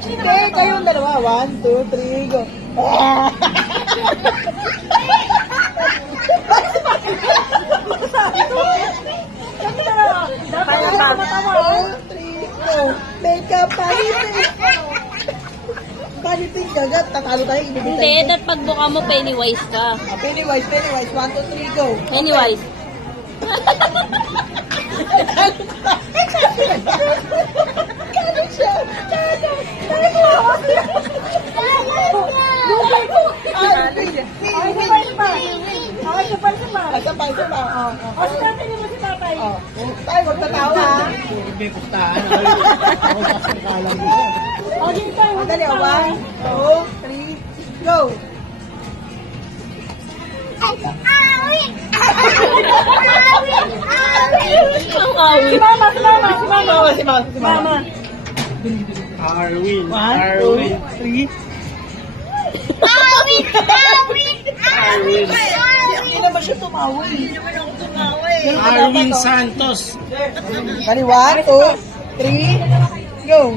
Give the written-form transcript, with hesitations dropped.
Hindi, kayong dalawa. 1, 2, 3, go. Kaya pa. 1, 2, 3, go. Makeup, panitin. Panitin ka, agad. Tatalo tayo. Hindi, dapat pagbuka mo, Pennywise ka. Pennywise. 1, 2, 3, go. Pennywise. Kano siya? Isa pa. Tayo, magtatawa. May pustahan. Dali, 1, 2, 3, go. Ang awi. Si Mama. Arwin. 1, 2, 3. Hindi naman siya tumawi. Arwin Santos. Dali, 1, 2, 3, go.